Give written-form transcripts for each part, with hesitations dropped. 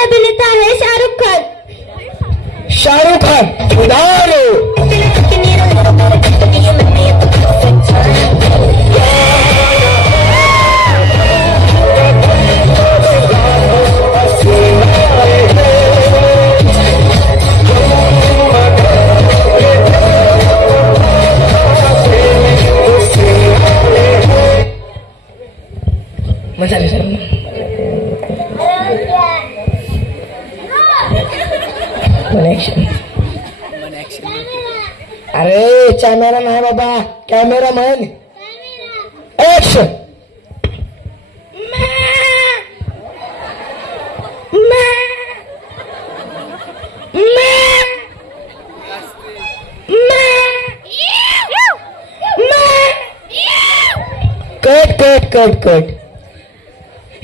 पुढचा अभिनेता आहे शाहरुख खान. शाहरुख खान उधारो. अरे कॅमेरा नाही बाबा, कॅमेरा म्हण. Action. Cut cut cut cut.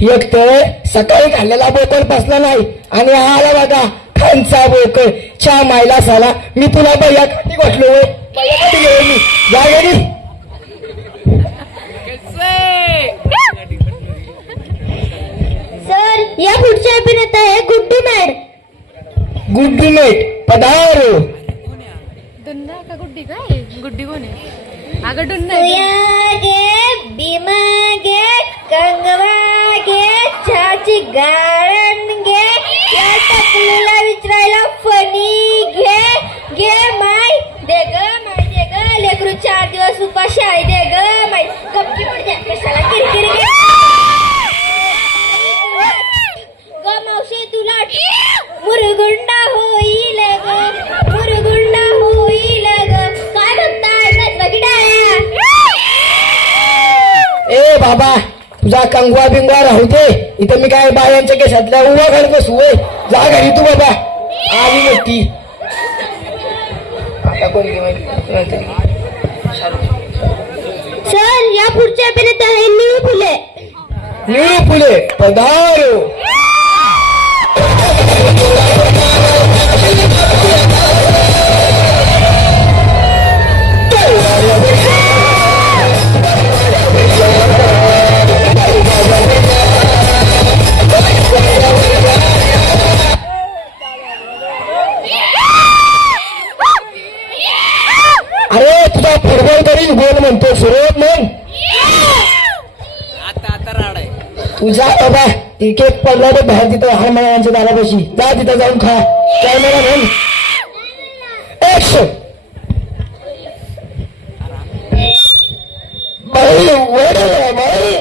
एक तर सकाळी खाल्लेला बोकड बसला नाही आणि हा आला बघा खानचा बोकड. च्या मायला साला, मी तुला भैया खाती घातलो मी. जा घरी. सर या पुढचे अभिनेता आहे गुड्डू मॅड. गुड्डू मेट पधारो. दुन्ना का गुड्डी काय? गुड्डी कोण आहे? अगं डुन्ना गे भीमा गे कंगवा गे छाची गाळण गे या टकलूला विचारायला फणी घे माय दे ग लेकरू 4 दिवस उपाशी आहे. दे ग माय गप्पी पडते कशाला किरकिरी ग मावशी तुला मुरगुंडा होईल ग मुरगुंडा होईल ग. काय म्हणताय ए बाबा तुझा कंगवा बिंगवा राहू दे. इथं मी काय बायांच्या केसातल्या उभा घालत बसू. जा घरी तू बाबा. आली मोठी आता कोणती माहिती. सर या पुढचे अभिनेता आहे निळू फुले. निळू फुले पधारो. अरे तुझा फुटबॉल करील बोल म्हणतो सुरत म्हण. आता राड आहे तुझा बाबा. तिकीट पडला तर बाहेर तिथं हनुमानांच्या दारापाशी जा, तिथं जाऊन खा. कॅमेरा म्हण. ऍक्शन. बाई ओढ बाई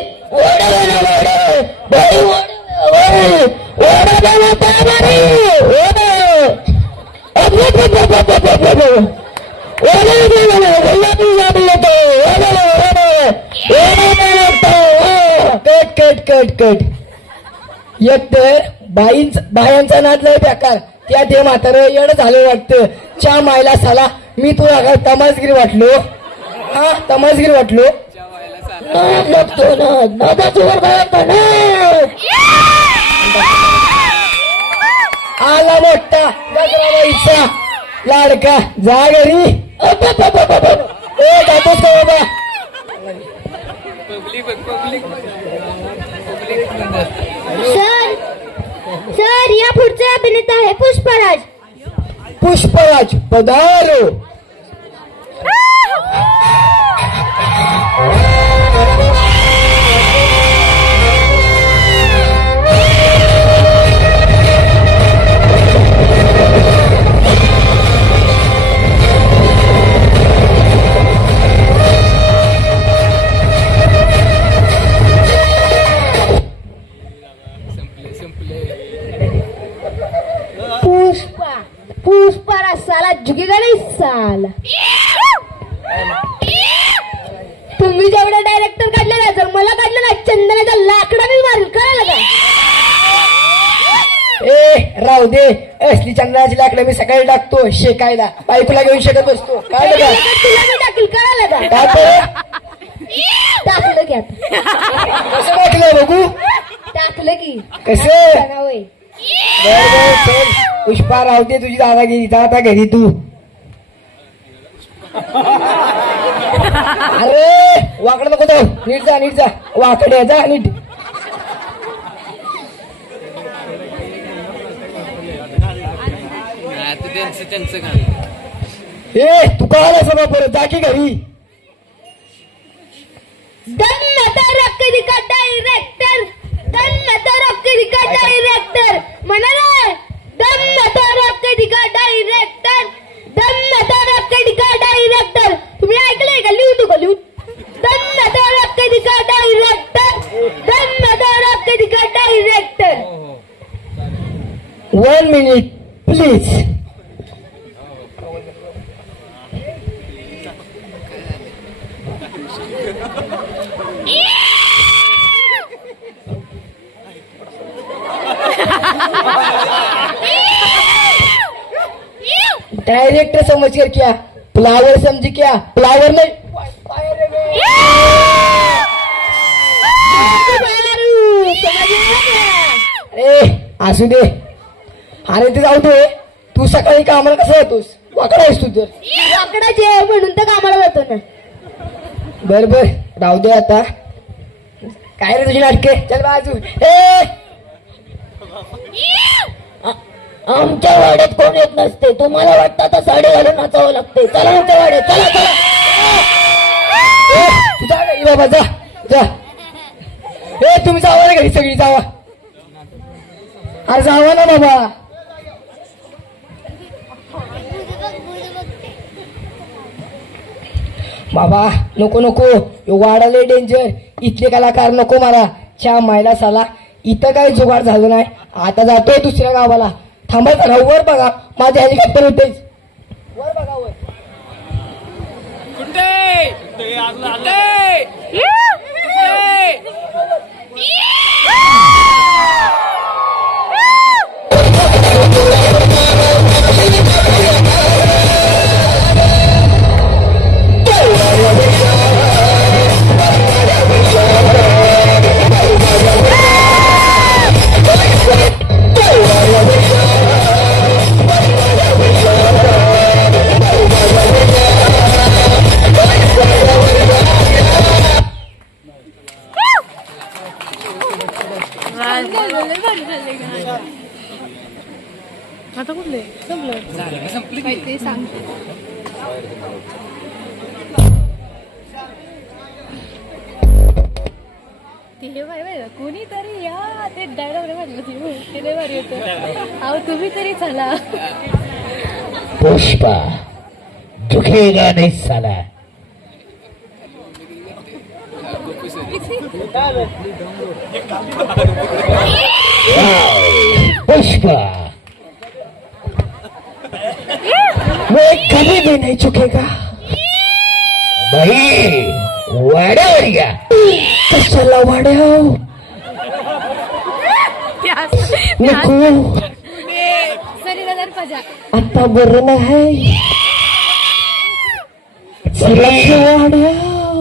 कट कट कट. एक तर बायांचा नाद लय बेकार. त्या ते म्हातारं येणं झालं वाटतं. च्या मायला साला, मी तुला तमासगिरी वाटलो. हा तमासगिरी वाटलो. आला मोठा गजराबाईचा लाडका. जा घरी. ए जातोस का बाबा. सर या पुढचे अभिनेता आहे पुष्पराज. पुष्पराज पधारो. पुष्पराज साला झुकेगा नाही साला. तुम्ही जेवढे डायरेक्टर काढले ना, जर मला काढलं ना चंदनाचा लाकडा मी मारेल. कळलं का? ए राहू दे. असली चंदनाची लाकडं मी सकाळी टाकतो शेकायला. बायकोला घेऊन शकत बसतो. काय तुला मी टाकील. कळलं का? टाकलं की आता. कसं टाकलं बघू. टाकलं की कसं. चल पुष्पा राहू दे तुझी दादागिरी. जा आता घरी तू. अरे वाकडं नको जाऊ. नीट जा वाकडे जा नीट. त्यांचं गाणं. ए तू का आला सगळं परत जा की घरी. डायरेक्टर डायरेक्टर म्हणाला डायरेक्टर तुम्ही ऐकलंय का? लिहू तू का लिहू डायरेक्टर. 1 minute please. डायरेक्टर समझ कर क्या? फ्लावर समझ क्या? फ्लावर नहीं. अरे असू दे. अरे ते जाऊ दे. तू सकाळी कामाला कसं येतोस? वाकडा आहेस तू तर. वाकडाचे म्हणून तर कामाला जातो ना. बर बर राहू दे आता. काय रे तुझी नाटके? चल बाजू. ए आमच्या वाड्यात कोण येत नसते. तुम्हाला वाटतं आता साडी घालून नाचावं लागते. चला आमच्या वाड्यात. चला चला. तू जा घरी बाबा जा जा. ए तुम्ही जावा ना घरी सगळी जावा. अरे जावा ना बाबा. बाबा नको नको. वाडा लय डेंजर. इथले कलाकार नको मला. च्या मायला साला. इथं काही जुगाड झालं नाही. आता जातोय दुसऱ्या गावाला. थांबा जरा वर बघा. माझे हेलिकॉप्टर होतेच. वर बघा वर. आता कुठले संपलं काय ते सांगते. ते बाय कोणीतरी या ते डायलॉग म्हटलं ते लय भारी होतं. अहो तुम्ही तरी चला. पुष्पा दुखेगा नहीं साला. पुष्पा मैं कभी भी नहीं झुकेगा. बाई वाड्यावर या. कशाला वाड्याव? नको शरीराला पजा आता बरं नाही. चला वाड्याव.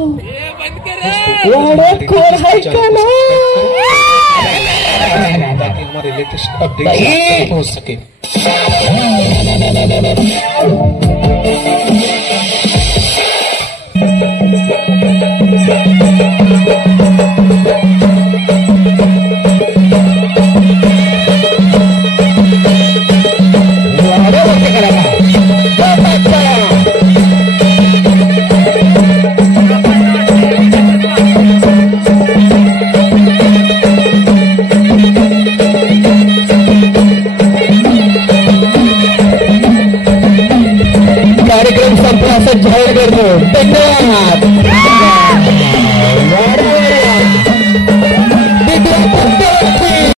वाड्यात कोण आहे का नाही? हो सके. कार्यक्रम संपला असं जाहीर करतो. धन्यवाद.